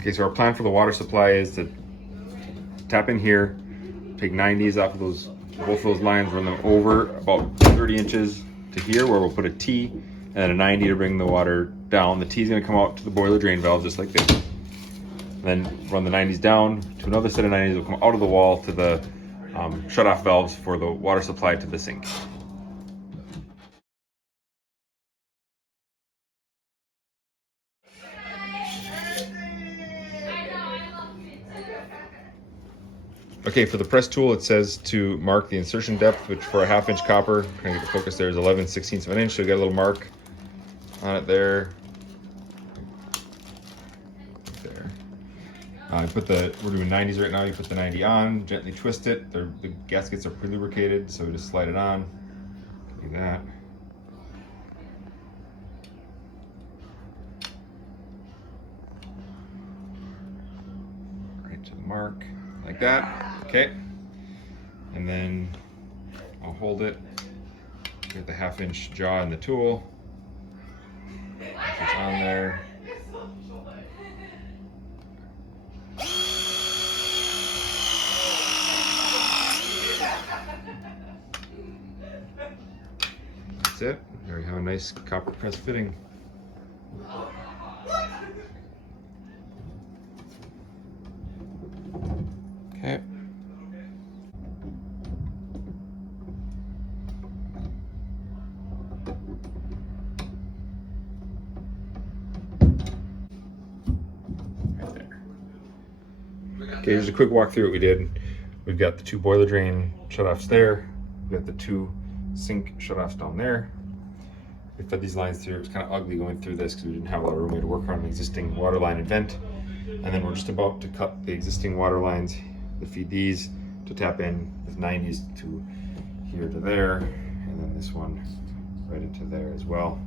Okay, so our plan for the water supply is to tap in here, take 90s off of those, both of those lines, run them over about 30 inches to here where we'll put a T and then a 90 to bring the water down. The T is going to come out to the boiler drain valve just like this. Then run the 90s down to another set of 90s that will come out of the wall to the shut-off valves for the water supply to the sink. Okay, for the press tool, it says to mark the insertion depth, which for a 1/2 inch copper, trying to get the focus there, is 11/16 of an inch. So you got a little mark on it there. There. We're doing 90s right now. You put the 90 on, gently twist it. The gaskets are pre-lubricated, so we just slide it on. Like that. Right to the mark, like that. Okay, and then I'll hold it, get the 1/2 inch jaw in the tool, it's on there. That's it, there we have a nice copper press fitting. Okay. Okay, here's a quick walk through what we did. We've got the 2 boiler drain shutoffs there. We've got the 2 sink shutoffs down there. We fed these lines through. It's kind of ugly going through this because we didn't have a lot of room to work on an existing water line and vent. And then we're just about to cut the existing water lines to feed these to tap in with 90s to here to there, and then this one right into there as well.